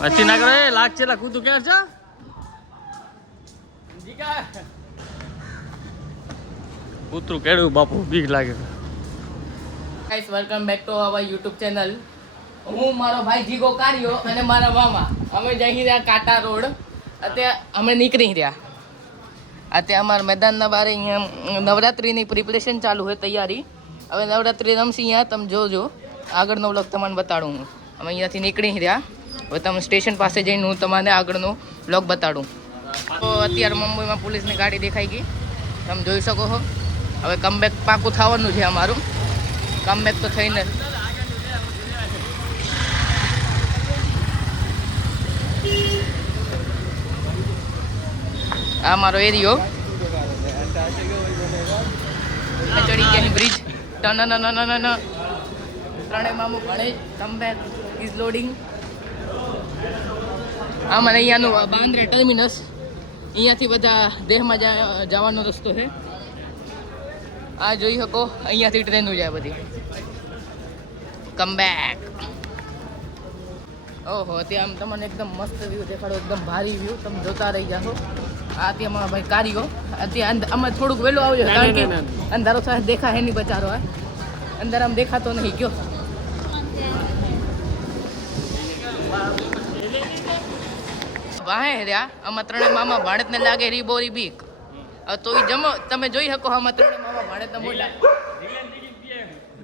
પછી ના કરે લાગ છે લા કૂતું ક્યાં છે કૂતરું કેડું બાપુ બીક લાગે guys welcome back to our YouTube channel. હું મારો ભાઈ જીગો કારિયો અને મારા મામા અમે જઈ રહ્યા કાંટા રોડ. અત્યારે અમે નીકળી રહ્યા. અત્યારે અમારા મેદાનના બારે અહીંયા નવરાત્રિની પ્રિપરેશન ચાલુ હોય તૈયારી. હવે નવરાત્રિ રમશી અહીંયા તમે જોજો. આગળનો વ્લોગ તમને બતાડું હું. અમે અહીંયાથી નીકળી રહ્યા. હવે તમે સ્ટેશન પાસે જઈને હું તમને આગળનો વ્લોગ બતાડું. તો અત્યારે મુંબઈમાં પોલીસની ગાડી દેખાઈ ગઈ તમે જોઈ શકો છો. હવે કમબેક પાકું થવાનું છે અમારું. કમબેક તો થઈને આ મારો એરિયો ચડી ગયા બ્રિજ ત્રણેય મામું ભણે કમબેક ઇઝ લોડિંગ. આ મને અહીંયાનું બાંદ્રા ટર્મિનસ. અહીંયાથી બધા દેહમાં જવાનો રસ્તો છે. આ જોઈ શકો અહીંયાથી ટ્રેનો જાય બધી. કમબેક. ઓહો ત્યાં આમ તમને એકદમ મસ્ત વ્યૂ દેખાડો. એકદમ ભારી વ્યૂ તમે જોતા રહી જાશો. આ ત્યાં અમારા ભાઈ કારીઓ. અત્યારે અમે થોડુંક વહેલું આવજો કારણ કે અંધારો સાથે દેખાય નહીં બચારો. અંદર આમ દેખાતો નહીં કયો. વાહે રહ્યા આમાં ત્રણે મામા ભાડતને લાગે રીબોરી બીક. તો એ જમો તમે જોઈ શકો આમાં ત્રણે મામા ભાડતના મોટા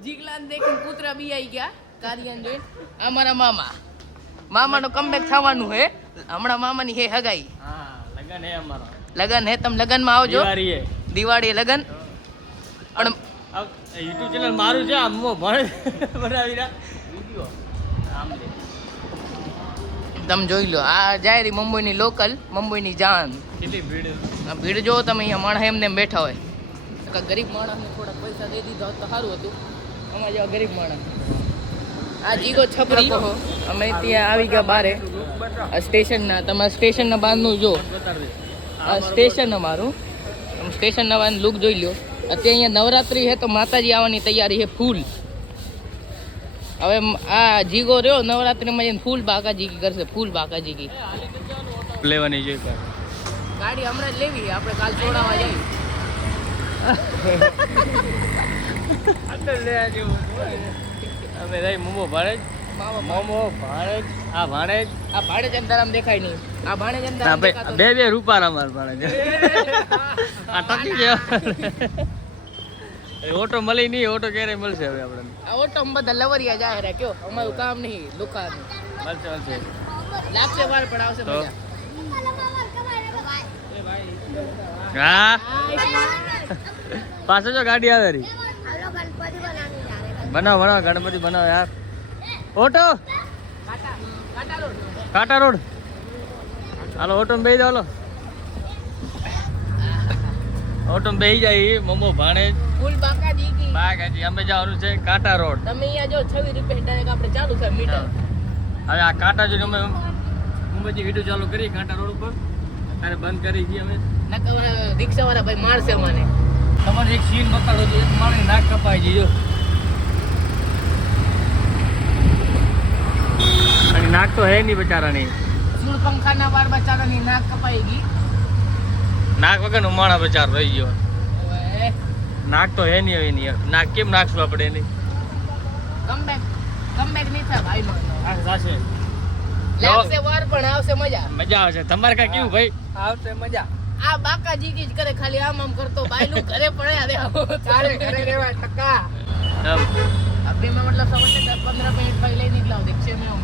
જીગલાન દેખીને કૂતરા બી આવી ગયા કારિયાન જોઈને. અમારા મામાનો કમબેક થવાનું હે. હમણાં મામાની હે હગાઈ લગન હે. તમે લગનમાં આવજો. દિવાળી લગન. પણ યુટ્યુબ ચેનલ મારું છે આમ બનાવી તમે જોઈ લો. આ જાય રહી મુંબઈની લોકલ મુંબઈની જાન. કેટલી ભીડ જો તમે અહીંયા માણસ એમને એમ બેઠા હોય. ગરીબ માણસને થોડા પૈસા દઈ દીધા હોત તો સારું હતું. અમારા જેવા ગરીબ માણસ. આ જીગો છપરી અમે ત્યાં આવી ગયા બારે સ્ટેશનના. તમારા સ્ટેશનના બહારનું જો આ સ્ટેશન અમારું. તમે સ્ટેશનના બહારનું લુક જોઈ લો. અત્યારે અહીંયા નવરાત્રિ છે તો માતાજી આવવાની તૈયારી છે ફૂલ. હવે આ જીગો રહ્યો નવરાત્રિમાં જઈને ફૂલ બાકાજીકી કરશે. ફૂલ બાકાજીકી લેવાની છે ગાડી હમણાં જ લેવી. આપણે કાલ છોડાવવા જઈએ. અમે રહી મોમો ભાડે મોમો ભાડે આ ભાડેજ અંદર આમ દેખાય નહીં. આ ભાણેજ અંદર આમ દેખાતો બે રૂપારા અમાર ભાડે આ ટકી ગયા. ઓટો મળી નહીં. ઓટો ક્યારે મળશે હવે આપણે? આ ઓટો બધા લવરિયા જાય રે કયો. અમારું કામ નહીં દુકાન મળશે લાગશે વાર પણ આવશે મજા. હા પાસે જો ગાડી આવે રહી. બનાવો ગણપતિ બનાવો યાર. ઓટો કાંટા રોડ હાલો. ઓટો માં બેસી જાવ. ઓટો માં બેસી જાય મમ્મો ભાણે ફૂલ બાકાજી અમે જવાનું છે કાંટા રોડ. તમે અહીંયા જો 26 રૂપિયા ડાયરેક્ટ આપણે ચાલુ છે મીટર. હવે આ કાંટા જોઈને અમે મુંબઈથી વિડીયો ચાલુ કરી કાંટા રોડ ઉપર અને બંધ કરી ગઈ અમે. રિક્ષા વાળા ભાઈ મારશે મને. તમારે એક સીન બતાડો તો એક માણસ નાક કપાઈ ગઈ. અને નાક તો હે નહીં બચારાની. સૂળ પંખાના બાર બચારાની નાક કપાઈ ગઈ. નાક વગરનો માણસ બચારો રહી ગયો. હવે નાક તો હે નહીં. હવે નહીં નાક કેમ નાખશું આપણે એની? કમબેક નહીં થાય ભાઈ નો. થશે લાગશે વાર પણ આવશે મજા. મજા આવશે. તમારે કાંઈ કેવું ભાઈ? આવશે મજા. આ બાકાજી જ કરે ખાલી આમ કરતો. બાયલું ઘરે પડે અરે ચાલે ઘરે રહેવા ટકા. अभी मैं मतलब समझ से 10-15 मिनट पहले ही निकला हूँ. रिक्शे में हूँ.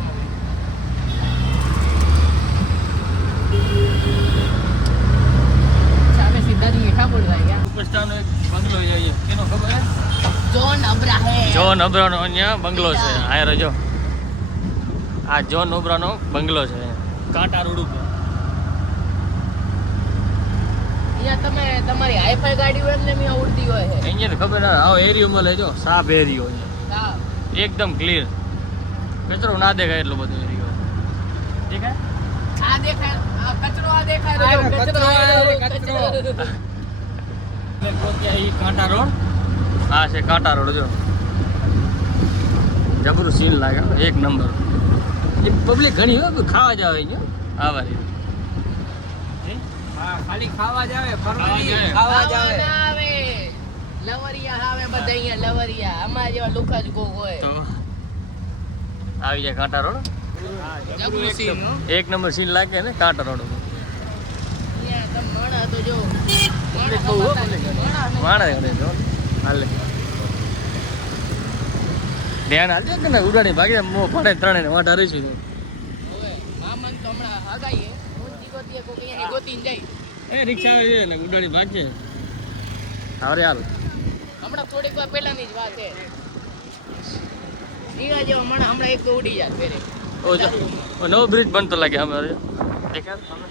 सामने सीधा मीठा बोल रहा है क्या? સુપરસ્ટારનો એક બંગલો છે. કેનો ખબર હે? John Abraham. જોન અબ્રાહનો અહીંયા બંગલો છે. આ રજો આ જોન ઓબ્રાનો બંગલો છે કાંટા રોડ ઉપર. અહીંયા તમે તમારી હાઈફાઈ ગાડી હોય એમને અહીંયા ઉડતી હોય છે. અહીંયા તો ખબર ના. આવો એરિયો મળે જો સાફ એરિયો છે એકદમ ક્લિયર. કચરો ના દેખાય એટલો બધો એરિયો દેખાય. આ દેખાય આ કચરો. આ દેખાય કચરો. કાંટા રોડ. હા છે કાંટા રોડ. જો જબરું સીન લાગે એક નંબર. એ પબ્લિક ઘણી હોય ખાવા જ આવે અહીંયા આવા રે હા ખાલી ખાવા જ આવે ફરવા ખાવા જ નહીં, આવે. ખાવા જ ખાવા આવે ના આવે લવરિયા આવે બધા અહીંયા લવરિયા અમારા જેવા લુખા જ કોક હોય તો આવી જાય કાંટા રોડ જબરું સીન હો. એક નંબર સીન લાગે ને કાંટા રોડ ઉપર. અહીંયા તમે માણા તો જો પબ્લિક બહુ હો, પબ્લિક. માણસ ઘરે જો હાલે ધ્યાન હાલજો કે ને ઉડાડી ભાગી મો પડે ત્રણે વાટ હરીશું તો હવે મામન તો હમણાં હગાઈએ હું જીગોતીએ કોક અહીંયા ગોતીને જાય એ રિક્ષા આવી છે ને ઉડાડી ભાગશે હવે હાલ હમણાં થોડીક વાર પહેલાની જ વાત છે દીવા જેવો માણસ હમણાં એક તો ઉડી જાય ફેરે ઓ જો ઓ નવો બ્રિજ બનતો લાગે અમારે દેખાય સામે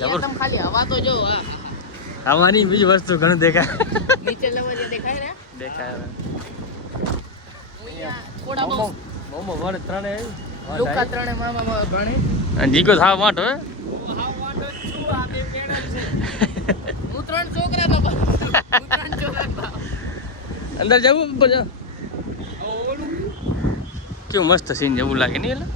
જબર તમે ખાલી હવા તો જો હા આવાની બીજી વસ્તુ ઘણું દેખાય નીચે લવરિયા દેખાય ને દેખાય અહીંયા થોડા બહુ મોમો વડે ત્રણે લુકા ત્રણે મામા ભણે અને જીગો થાવ વાટ હે હું ત્રણ છોકરાનો બાપ હું ત્રણ છોકરાનો બાપ અંદર જવું ઉપર જાવ કેવું મસ્ત સીન જેવું લાગે નહીં એટલે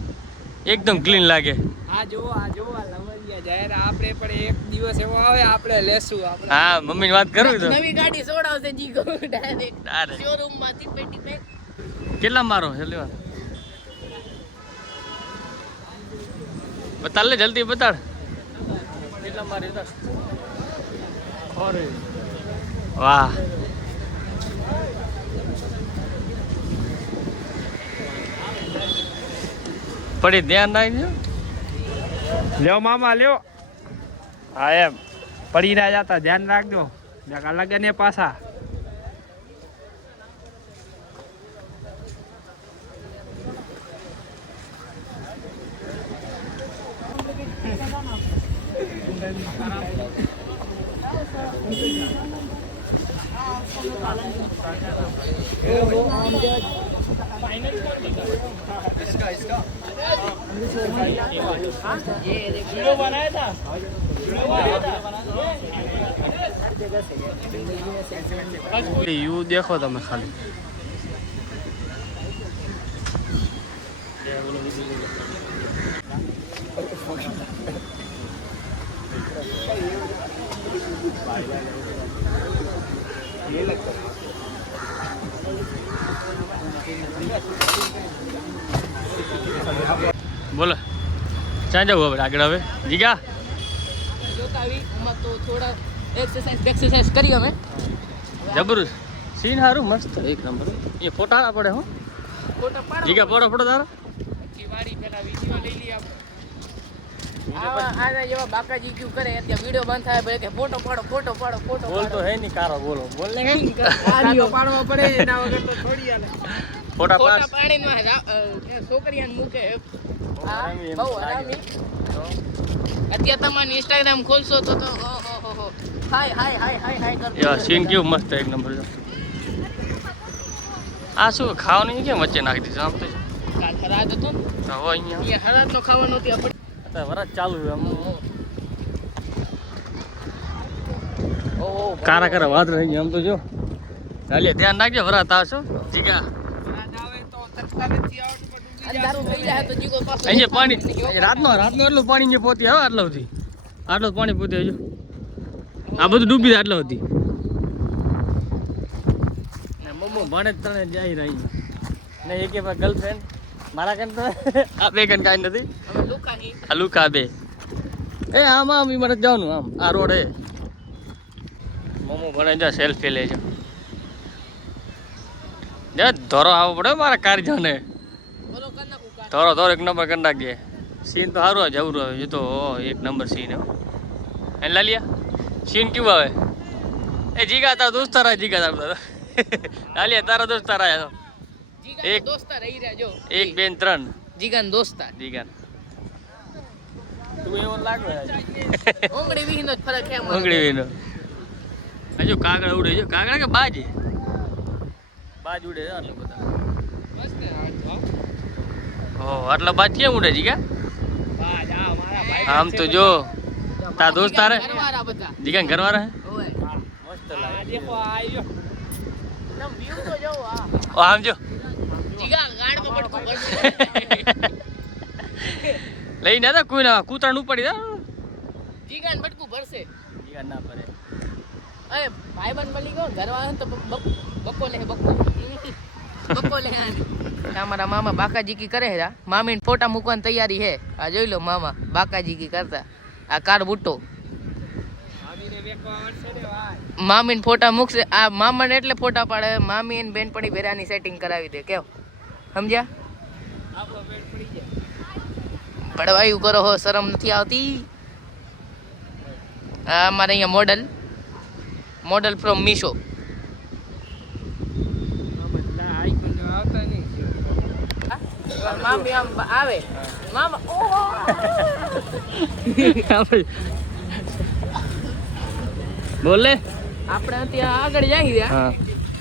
એકદમ ક્લીન લાગે આ જો લવરિયા જાહેર આપણે પણ એક દિવસ એવો આવે આપણે લેશું આપણે હા મમ્મીની વાત કરું તો નવી ગાડી સોડાવશે જીગો ડાયરેક્ટ અરે. શોરૂમ માંથી પેટી પેક કેટલા મારો છેલ્લી વાર બતાડ લે જલ્દી બતાડ કેટલા મારી બતાડ અરે વાહ પડી ધ્યાન રાખજો લ્યો મામા લ્યો હા એમ પડી ના જતા ધ્યાન રાખજો જગા લાગે ને પાછા યુ દેખો તમે ખાલી બોલો ક્યાં જવું હવે આગળ હવે જીગા જોતા આવી એમાં તો થોડા એક્સરસાઇઝ કરી અમે જબરું સીન સારું મસ્ત એક નંબર એ ફોટા ના પડે હો ફોટો પાડો જીગા ફોટો તારો પછી વાડી પેલા વિડીયો લઈ લઈએ આપણે આના જેવા બાકાજી ક્યુ કરે ત્યાં વિડીયો બંધ થાય પછી કે ફોટો પાડો બોલ તો હે નહીં કારો બોલો બોલ ને કઈ પાડવા પડે એના વગર તો થોડી હાલે ફોટા પાસ ફોટા પાડીને છોકરીયાને મૂકે હા બહુ હરામી અત્યારે તમારે ઇન્સ્ટાગ્રામ ખોલશો તો ઓહો હાય કરતો યા સીન કેવું મસ્ત એક નંબર છે આ શું ખાવાનું કેમ વચ્ચે નાખી દીધું આમ તો કાલ હરાદ હતો ને તો હવે અહીંયા એ હરાદ નો ખાવાનું હતી આપણે અત્યારે વરસ ચાલુ છે આમ કારા કારા વાત રહી ગયા આમ તો જો હાલે ધ્યાન રાખજો વરાત આવશો જીગા રાત આવે તો તત્કાલ નથી આવતું પણ ડૂબી અંધારું થઈ જાય તો જીગો પાછો અહીંયા પાણી રાતનો એટલું પાણી જે પોતી આવે આટલા સુધી આટલું પાણી પોતે હજુ આ બધું ડૂબી જાય આટલા સુધી ને મમ્મો ભણે જ તને જાય રહી ને એક ગર્લફ્રેન્ડ મારા કન તો આ બે કન કાંઈ નથી હવે લુકાની આ લુકા બે એ આમ આમ ઈ મારે જવાનું આમ આ રોડ એ મમ્મો ભણે જા સેલ્ફી લેજો જા ધોરો આવવો પડે મારા કારજાને બોલો કર નાખું કાલ ધોરો એક નંબર કરી નાખીએ સીન તો સારું જવું આવે એ તો એક નંબર સીન હો એ લાલિયા સીન કેવું આવે એ જીગા તારા દોસ્તાર આ જીગા તારા લાલિયા તારા દોસ્તાર આયા જીગા એક- દોસ્તાર રહી રહ્યા જો એક બેન ત્રણ જીગાન દોસ્તાર જીગા તું એવો લાગે ઓંગળી વિહીનો જ ફરક છે અમારો. ઉંગળી વિનો હજુ કાગડા ઉડે છે કાગડા કે બાજ બાજ ઉડે છે આટલા બધા મસ્ત આવે છે, હો. ઓ આટલા બાજ કેમ ઉડે જીગા વાહ જા મારા ભાઈ આમ તો જો તારા દોસ્તાર હે ઘરવાળા બધા જીગા ઘરવાળા હે ઓય મસ્ત આ દેખો આ આવ્યો તમ વ્યૂ તો જોવો આ ઓ આમ જો જીગા ગાડમાં પડતું પડશે. લઈને હતા કોઈ ના કૂતરાનું ઉપાડી દે જીગાને બટકું ભરશે. જીગા ના પડે અરે ભાઈબંધ મળી ગયો ઘરવાળા તો બકો લે બકો લે અમારા મામા બાકાજીકી કરે છે. મામીને ફોટા મૂકવાની તૈયારી છે. આ જોઈ લો મામા બાકાજીકી કરતા. આ કાર બુટ્ટો મામીને ફોટા મૂકશે. આ મામાને એટલે ફોટા પાડે. મામી અને બેનપણી ભેરાની સેટિંગ કરાવી દે. કેવ સમજ્યા? પડવાયું કરો હો, શરમ નથી આવતી. આ અમારે અહીંયા મોડલ ફ્રોમ મીશો. મામી આમ આવે મામા બોલે આપણે ત્યાં આગળ જઈ રહ્યા. હા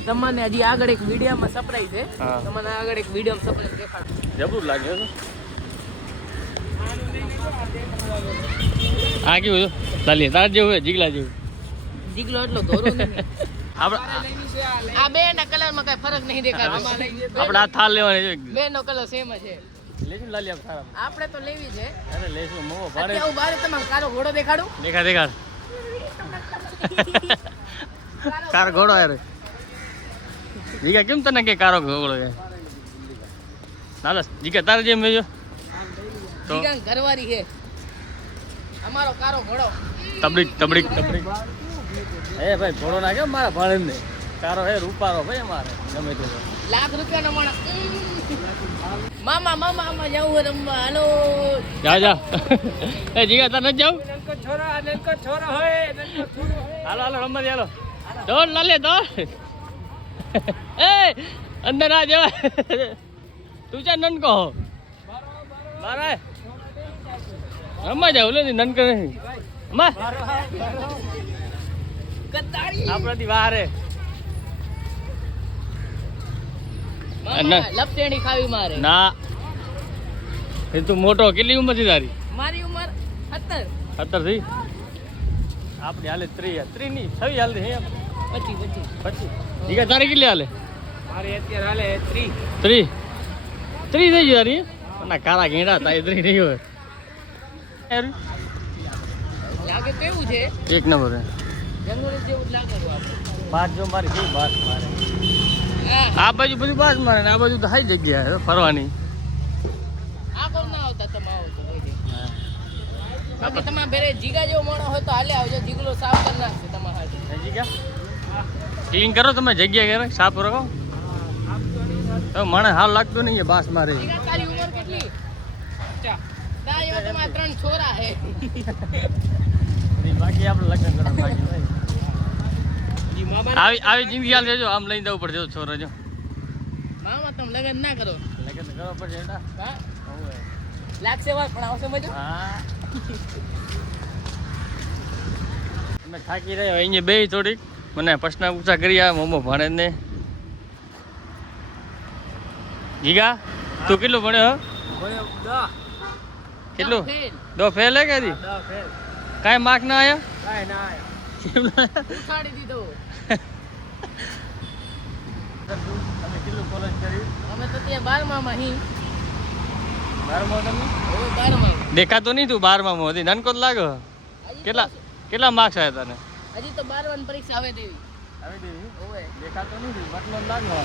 તમને હજી આગળ એક વિડીયોમાં સરપ્રાઈઝ છે. હા. તમને આગળ એક વિડીયોમાં સરપ્રાઈઝ દેખાડું. જબરું લાગ્યો છે આ કેવું છે ચાલીએ તાર જેવું છે જીગલા જેવું જીગલો એટલો ધોરો નહીં. આપણે આ બે ના કલર માં કઈ ફરક નહીં દેખાતો. આપણે આ થાળ લેવાની છે બે નો કલર સેમ જ છે. લેશું લાલી આપ સારા આપણે તો લેવી છે. અરે લેશું મોવો ભાડે અત્યારે હું બહાર તમારે કારો ઘોડો દેખાડું. દેખાડ કાર ઘોડો યાર જીગા કેમ તને કે કારો ઘોડો યાર નાલા જીગા તારે જેમ મેજો તો જીગા ઘરવાળી છે અમારો કારો ઘોડો. તબડીક એ ભાઈ ઘોડો ના કેમ મારા ભાડે ને કારો હે રૂપારો ભાઈ અમારે ગમે તે લાખ રૂપિયાનો માણસ. મામા આમાં જવું રમવા. હાલો જા એ જીગા તાર નથી જાવ છોરા હોય હાલો રમવા દે હાલો દોડ લાલે દોડ એ અંદર આ જવા તું ચા નનકો હો બારે રમવા જાવ લે નનકો નહીં અમાર આપણાથી વારે લપટેણી ખાવી મારે. ના એ તું મોટો કેટલી ઉંમર છે તારી મારી ઉંમર 17 17 થી આપણી હાલે 3 ની 6 હાલતી હે 25 જીગા તારી કેટલી હાલે મારી અત્યારે હાલે 3 થઈ ગઈ તારી ના કાળા ઘેડા તારી 3 નહીં હોય લાગે કેવું છે? એક નંબર હે જંગલ જેવું જ લાગે છે આપણે. બાસ જો મારી કેવી બાસ મારે હા આ બાજુ બધી બાસ મારે ને આ બાજુ તો સારી જગ્યા છે ફરવાની આ કોણ ના આવતા તમે આવો તો કોઈ દી. બાકી તમારા ઘરે જીગા જેવો માણસ હોય તો હાલે આવજો. જીગલો સાફ કરી નાખશે તમારા હાથે. જીગા ક્લીન કરો તમે જગ્યા કરે સાફ રાખો તો મને હાલ લાગતું નહીં એ બાસ મારે જીગા તારી ઉંમર કેટલી? તારી ઉંમર તમારા 3 છોરા હે. બાકી આપણે લગ્ન કરવાનું બાકી આવી જિંદગી હાલ જજો આમ લઈને જવું પડશે છોરો જો મામા તમે લગન ના કરો. લગ્ન કરવા પડશે એટા હા લાગશે વાત પણ આવશે મજો. હા અમે થાકી રહ્યા અહીંયા બે થોડીક મને પ્રશ્ન પૂછા કરી આ મોમો ભણે ને જીગા તું કેટલું ભણ્યો કેટલું ફેલ. 2 ફેલ હે કે કાંઈ માર્ક ના આયા કાંઈ ના આયા. કેમ ના આયા? ઉઠાડી દીધો. તમે કેટલું કોલેજ કર્યું અમે તો ત્યાં 12મા માં હી. 12મા તમે હવે 12મા. દેખાતો નહીં તું 12મા હતી નાનકો જ લાગો કેટલા માર્ક્સ આવ્યા તને હજી તો 12મા ની પરીક્ષા આવે દેવી. આવી દેવી ઓવે. દેખાતો નથી મતલબ લાગો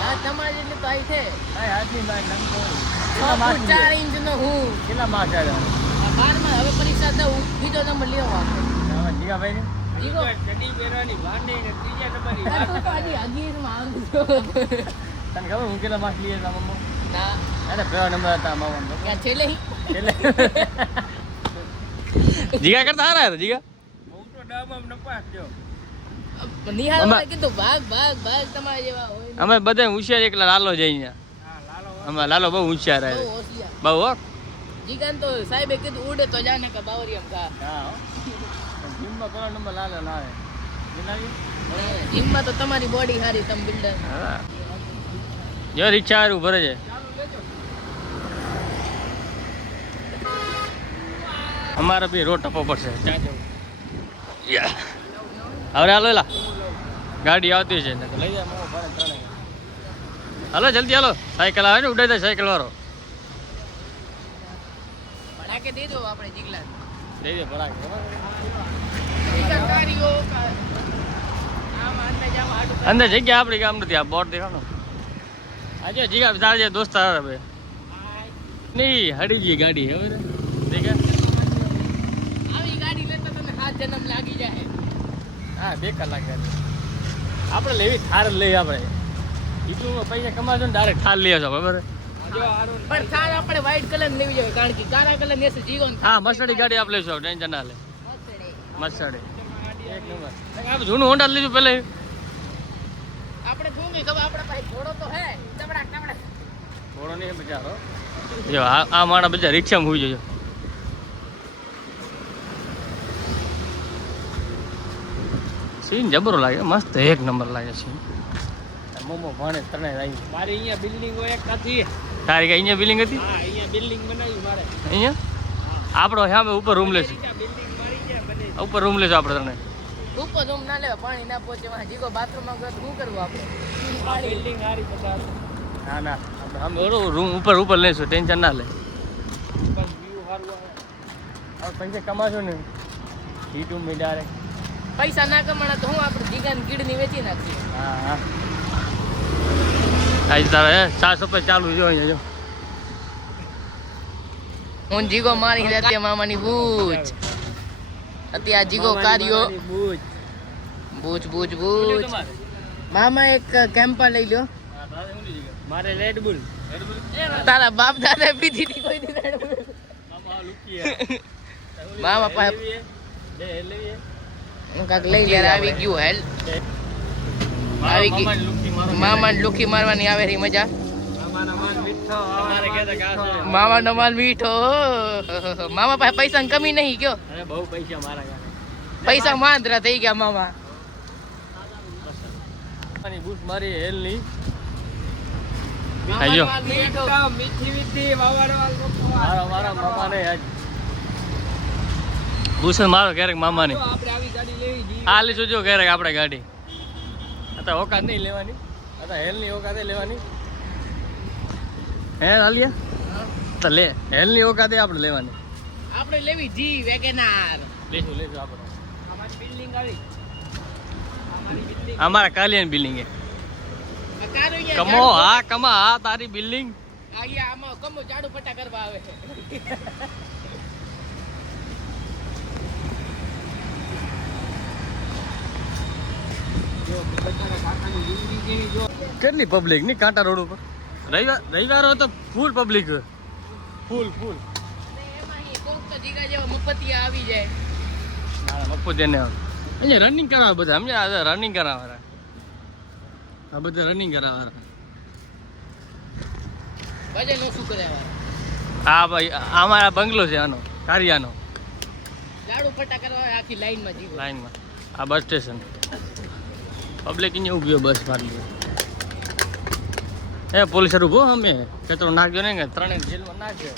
હા તમારી જેટલી તો આવી છે. કાંઈ હાથની બાય નાનકો 6 ફૂટ 4 ઇંચ નો હું. કેટલા માર્ક્સ આવ્યા 12મા હવે પરીક્ષા દઉં. બીજો નંબર લેવો આપણે. જીગાભાઈ ને જીગો ચડી પહેરવાની વાર નહીં ને ત્રીજા નંબરની આ વાત. તું તો હજી માં આવું છો. તને ખબર હું કેટલા માર્ક્સ લઈએ હતા મમ્મો ના એને પહેલો નંબર હતા મામાનો ત્યાં છેલ્લે હી. એટલે જીગા કરતા હારા હતા જીગા હું તો ડામાં નપાસ થયો. નિહાળ અમા- વાળા કીધું ભાગ તમારા જેવા હોય ને. અમે બધા હોશિયાર એકલા લાલો જઈ અહીંયા હા લાલો અમે લાલો બહુ હોશિયાર બહુ આવે હોશિયાર. બહુ હો જીગાન તો સાહેબે કીધું ઉડે તો જાને કે બાવરિયમ કા. હા જીમમાં પહેલો નંબર લાલો લાવે જીમમાં તો તમારી બોડી સારી તમે બિલ્ડર. હા જો રિક્ષા હારું ભરે છે અમારે બી રોડ ટપો પડશે ત્યાં જવું હવે હાલો એલા ગાડી આવતી છે ને તો લઈ જાય મોં ભરે ત્રણેય. હાલો જલ્દી હાલો, સાયકલ આવે ને ઉડાઈ જાય સાયકલ વાળો. ભડાકે દે દો આપણે જીગલા દઈ દે ભડાકે. કારીઓ આમ અંદર જામ આડું અંદર જગ્યા આપણી કામ નથી. આ બોર્ડ દેખાનો આજે જીગા તારા જે દોસ્ત આવે બે નહીં હડી ગઈ ગાડી હવે દેખા. આવી ગાડી લેતા તને 7 જન્મ લાગી જાય. હા 2 કલાક આપણે લેવી થાર જ લઈએ. આપણે યુટ્યુબમાં પૈસા કમાજો ને ડાયરેક્ટ થાર લઈ આવજો બરાબર. પણ થાર આપણે વ્હાઈટ કલર લેવી જોઈએ કારણ કે કાળા કલર ને જીગો ને હા મસ્ટડી ગાડી આપણે લઈશું. ટેન્શન ના લે. મસ્ટડી એક નંબર. આપણે જૂનું હોન્ડા લીધું પહેલા. આપણે શું નહીં ખબર આપણે ભાઈ ઘોડો તો હે તબડા તબડા ઘોડો નહીં બચારો. જો આ માણા બધા રિક્ષામાં હોઈ જજો. સીન જબરો લાગે, મસ્ત એક નંબર લાગે છે. મોમો ભાણે તને આવી. મારી અહીંયા બિલ્ડિંગો એક હતી. તારી કઈ અહીંયા બિલ્ડિંગ હતી? હા અહીંયા બિલ્ડિંગ બનાવી મારે. અહીંયા આપણો સામે ઉપર રૂમ લેશું. બિલ્ડિંગ મારી ગયા બને. ઉપર રૂમ લેશું આપણે તને. ઉપર રૂમ ના લેવા પાણી ના પહોંચે વાહ જીગો બાથરૂમમાં ગયો તો શું કરવું આપણે બિલ્ડિંગ હારી પચાસ. ના ના આપણે રૂમ ઉપર લેશું. ટેન્શન ના લે. પણ વ્યૂ સારું આવે. હવે પૈસા કમાશો ને યુટ્યુબ માં ડાયરેક્ટ. પૈસા ના કમાણા તો હું આપણે જીગાની કીડની વેચી નાખીએ. હા હા આજે તારે 400 ચાલુ જો અહીંયા જો. હું જીગો મારી રહેતી મામાની બૂચ અત્યારે જીગો કાર્યો બૂચ બૂચ બૂચ. મામા એક કેમ્પા લઈ લ્યો. મારે રેડ બુલ. તારા બાપ દાદા પીધી હતી કોઈ દી Red Bull? મામા પાસે હું કાંક લઈ લે. આવી ગયું હેલ આવી ગઈ. મામા લુખી મારવાની આવે રી મજા. મામા નો માલ મીઠો. મામા પાસે પૈસા કમી નહીં કયો. અરે બહુ પૈસા મારા ગાને. પૈસા માંદરા થઈ ગયા મામા. બૂટ મારી હેલ ની. મામા નો માલ મીઠો. મીઠી મીઠી વાવાળો મારા મામા ને આજ ભૂષણ મારો ક્યારેક મામા ની. આપણે આવી ગાડી લેવી જોઈએ. આ લીધું જો ક્યારેક આપણે ગાડી. અત્યારે ઓકાત નહીં લેવાની. અત્યારે હેલ ની ઓકાતે લેવાની. હે આલિયા તો લે. હેલ ની ઓકાતે આપણે લેવાની. આપણે લેવી જી વેગેનાર. લેશું આપણે. અમારી બિલ્ડિંગ આવી. અમારા કાલિયાની બિલ્ડિંગ હે. કારો અહીંયા કમો હા કમા હા તારી બિલ્ડિંગ. અહીંયા આમાં કમો ઝાડુ પટ્ટા કરવા આવે. કેટલી પબ્લિક ની કાંટા રોડ ઉપર. રવિવાર હોય તો ફૂલ પબ્લિક. ફૂલ અને એમાં અહીં કોક તો જીગા જેવા મફતિયા આવી જાય. મફત એને અહીંયા રનિંગ કરાવે બધા. સમજ્યા રનિંગ કરાવવાળા. આ બધા રનિંગ કરાવવાળા. વજન ઓછું કરાવે. હા ભાઈ અમારા બંગલો છે આનો કારિયાનો. ઝાડુ પટ્ટા કરવા આવે આખી લાઈનમાં જીગો. લાઈનમાં આ બસ સ્ટેશન. પબ્લિક અહીંયા ઉભી બસ મારી. એ પોલીસ ઉભો અમે કચરો નાખ્યો ને કે ત્રણે જેલમાં નાખ્યો.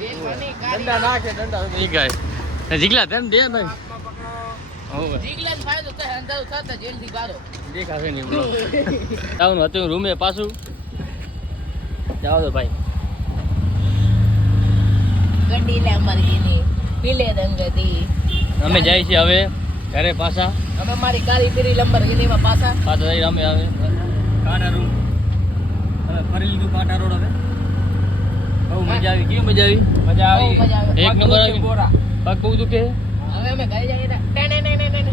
જેલમાં નહીં, દંડા કારીમાં. નાખે દંડા ઈ ગાય જીગલા તેમ દે ભાઈ. હોવે જીગલાને ફાયદો થાય અંધારું થતા જેલથી ગારો. દેખાશે નહીં બ્લોક. જવાનું હતું રૂમે પાછું. જાઓ તો ભાઈ. ગંડી લે અમારી એની પીલે રંગતી. અમે જાય છીએ હવે ઘરે પાછા. અમે મારી કારી પીરી લંબર એનીમાં પાછા. પાછા જઈ અમે આવે કાંટા રોડ. હવે ફરી લીધું કાંટા રોડ હવે. બહુ મજા આવી. કેવી મજા આવી? મજા બહુ મજા આવે. એક નંબર આવી. બોરા. પગ બહુ દુખે. હવે અમે ઘરે જઈએ તા ટેને ને ને ને ને.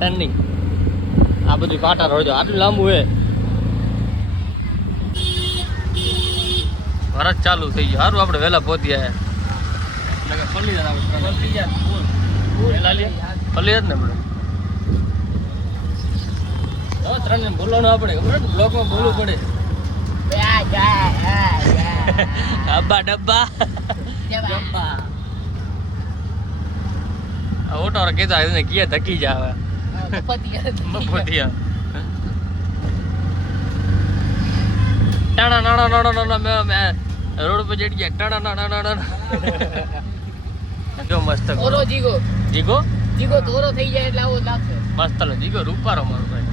ટનની આ બધું કાંટા રોડ. આટલું લાંબુ હે. વરસ ચાલુ થઈ ગયું. સારું આપણે વહેલા પહોંચી આવ્યા. પલ્લી જાય ને આપણે. હવે 3 બોલવાનું આપણે ખબર બ્લોકમાં બોલવું પડે. જા જા જા ડબ્બા ડબ્બા ડબ્બા. આ ઓટો કહેતા એને ક્યાં ધકી જાય મફતિયા. ટાણા નાણા નાણા નાણા મેં રોડ પર ચડી ગયા. ટાણા નાણા નાણા જો મસ્ત ઓરો જીગો. જીગો જીગો ધોરો થઈ જાય એટલે આવો જ લાગશે. મસ્ત લો જીગો રૂપારો મારો ભાઈ.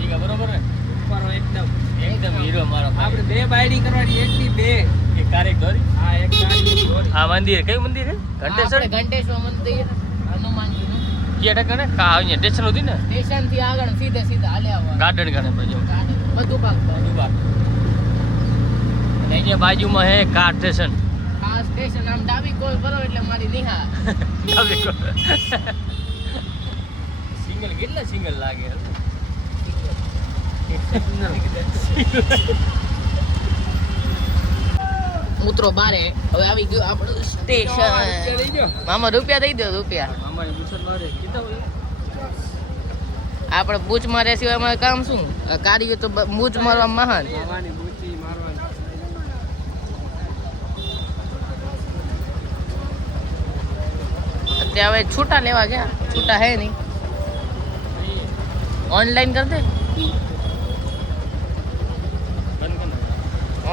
જીગા બરોબર ને? રૂપારો એકદમ હીરો મારો ભાઈ. આપણે બે બાયડી કરવાની, એકની બે. એક કારેક દોરી. હા, એક ગાડી દોરી. આ મંદિર કયું મંદિર છે? ઘંટેશ્વર. આપણે ઘંટેશ્વર મંદિર હનુમાનજીનું ક્યાં ટકા ને કા અહીંયા સ્ટેશન હતી ને સ્ટેશન થી આગળ સીધે સીધા હાલ્યા આવવાનું. ગાર્ડન ગાને પર જો બધું ભાગ અને અહીંયા બાજુમાં હે કાર સ્ટેશન. આ સ્ટેશન આમ ડાબી કોલ કરો એટલે મારી નિહા. સિંગલ કેટલા સિંગલ લાગે ઉતરો બારે હવે આવી ગયું આપણું સ્ટેશન. મામા રૂપિયા દઈ દો રૂપિયા. મામાની પૂછત મારે કીધા હોય આપણે બૂચ માર્યા સિવાય અમારે કામ શું? કાર્ય તો બૂચ મારવા મહાન. મારવાની, બૂચી મારવાની. અત્યારે હવે છૂટા લેવા ગયા, છૂટા હે નહીં. ઓનલાઈન કર દે,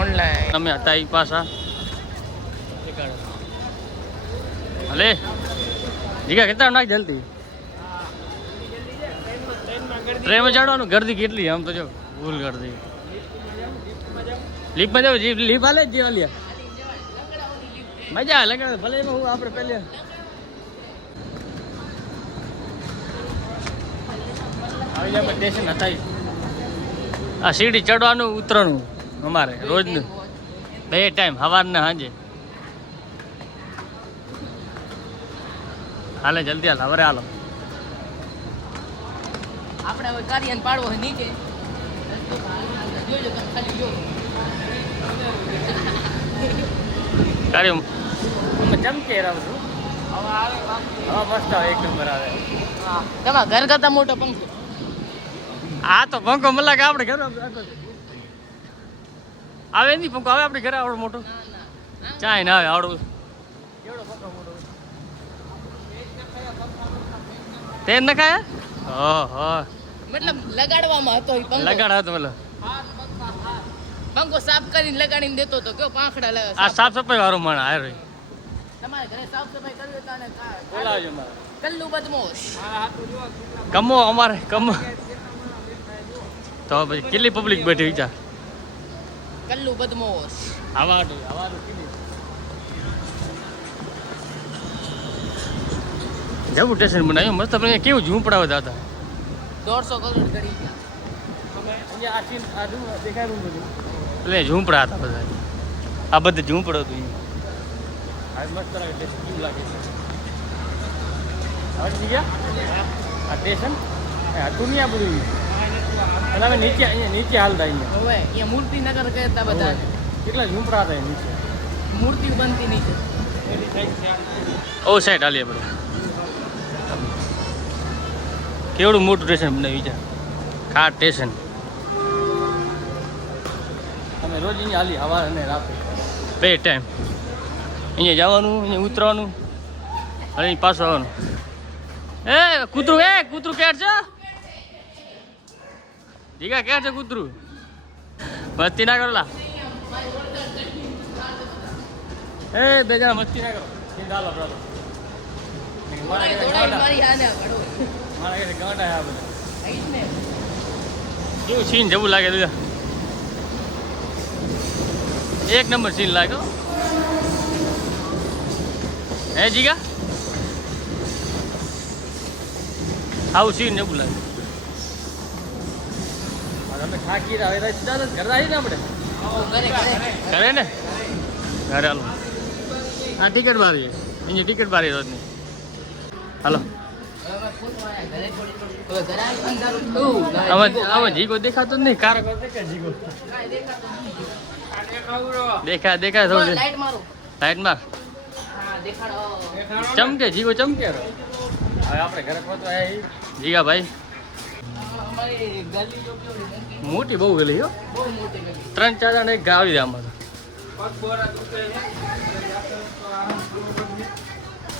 ઓનલાઈન. અમે હતા એ પાછા હલે જીગા કેટલા નાખ જલ્દી ટ્રેનમાં ચડવાનું. ગરદી કેટલી આમ તો જો ફૂલ ગરદી. લીપમાં જાવ જીપ લીપ હાલે જ જીવા લ્યા મજા લગાડે ભલે એમાં હું આપણે પહેલે આવી જાય સ્ટેશન હતા આ સીડી ચડવાનું ઉતરવાનું અમારે રોજનું બે ટાઈમ સવારના સાંજે. હાલે જલ્દી હાલ હવે હાલો. આપણે હવે કાર્યન પાડવો હોય નીચે. જોજો તમે ખાલી જો. કાર્ય અમે ચમકે રહું છું. હવે મસ્ત આવે એક નંબર આવે. તમારા ઘર કરતા મોટો પંખો. આ તો પંખો મલાક આપણે ઘર આવે નહીં પંખો આવે આપણે ઘરે આવડો મોટો ચાય ના આવે આવડું તે ન ખાયા ઓહો મતલબ લગાડવામાં હતો ઈ પંખો. લગાડ હતો બોલો પંખો સાફ કરીને લગાડીને દેતો તો કયો પાંખડા લાવે. આ સાફ સફાઈ વાળો માણસ આવ્યો તમારે ઘરે સાફ સફાઈ કરવી તો આને બોલાવજો મારે કલ્લુ બદમોશ. કમો અમારે કમો તો પછી કેટલી પબ્લિક બેઠી વિચાર કલ્લુ બદમોશ. આવાડું જવું સ્ટેશન બનાવ્યું મસ્ત પણ અહીંયા કેવું ઝૂંપડા બધા હતા 150 કરોડ કરી ગયા. એટલે ઝૂંપડા હતા બધા આ બધું ઝૂંપડો હતું અહીંયા મસ્ત લાગે સ્ટેશન કેવું લાગે હવે આ સ્ટેશન હતું નહીં આ બધું અને અમે નીચે અહીંયા નીચે હાલતા અહીંયા હવે અહીંયા મૂર્તિનગર કહેતા બધા કેટલા ઝૂંપડા હતા નીચે મૂર્તિ બનતી નીચે. ઓ સાઈડ હાલીએ બધું કેવડું મોટું સ્ટેશન બનાવ્યું છે ખાટ સ્ટેશન. અમે રોજ અહીંયા હાલી સવારે અને રાતે બે ટાઈમ અહીંયા જવાનું અહીંયા ઉતરવાનું અને અહીં પાછું આવવાનું. કૂતરું ક્યાં છે જીગા ક્યાં છે કૂતરું મસ્તી ના કરો લા બે જણા મસ્તી ના કરો ચાલો ચાલો મારી આને ઘડો. મારા ઘરે ગાંડા આ બધા આઈ જ ને. કેવું સીન જવું લાગે તું એક નંબર સીન લાગ્યો હે જીગા આવું સીન જવું લાગે. અમે થાકી રહ્યા હવે ઘરે આવી ને આપણે ઘરે ઘરે ઘરે ને ઘરે હાલો આ ટિકિટ મારી અહીંયા ટિકિટ મારી રોજની હાલો આમાં જીગો દેખાતો જ નહીં કારક દેખાય જીગો દેખાય થોડું લાઈટ મારો. લાઈટ માર હા દેખાડો. ચમકે જીગો ચમકે હવે આપણે ઘરે પહોંચવા આવ્યા જીગા ભાઈ અમારી ગલી જો કેવડી મોટી. મોટી બહુ ગયેલી હો બહુ મોટી ગલી. 3-4 જણા એક ગાવી દે આમાં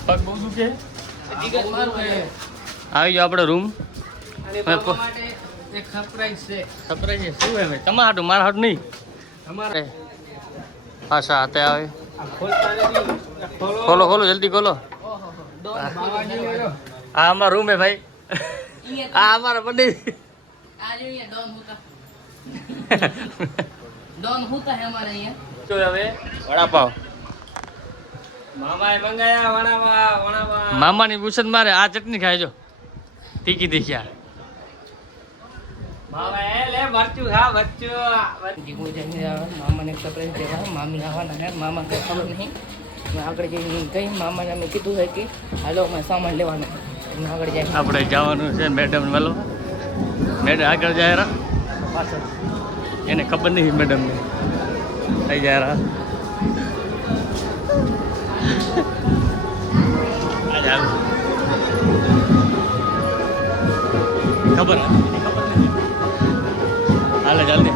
પગ બહુ દુખે ટિકિટ મારું હે. આવી જાઓ આપણો રૂમ અને બાપા માટે એક સરપ્રાઈઝ છે. સરપ્રાઈઝ છે શું એમ તમારા હાટું મારા હાટું નહીં અમારે પાછા હાથે આવે ખોલતા નથી. ખોલો જલ્દી ખોલો ઓહો ડોર બાવાજી વાળો. આ અમારો રૂમ હે ભાઈ. અહીંયા આ અમારા પંડિત. આ જો અહીંયા ડોન હોતા ડોન હોતા હે અમારે અહીંયા. તો હવે વડાપાવ મામાએ મંગાયા વડાપાવ. મામાની પૂછત મારે આ ચટણી ખાય જો તીખી તીખી. મામા એ લે મરચું ખા મરચું. જીગો જઈને મામાને સરપ્રાઈઝ દેવા મામી આવવાના હે. મામા કંઈ ખબર નહીં. મેં આગળ જઈને ગઈ મામાને અમે કીધું છે કે હાલો અમે સામાન લેવાનો. અમે આગળ જાય આપણે જવાનું છે મેડમ મળો. મેડમ આગળ જાય રા પાછળ એને ખબર નહીં મેડમને થઈ જાય રા. ખબર નથી હાલે જલ્દી.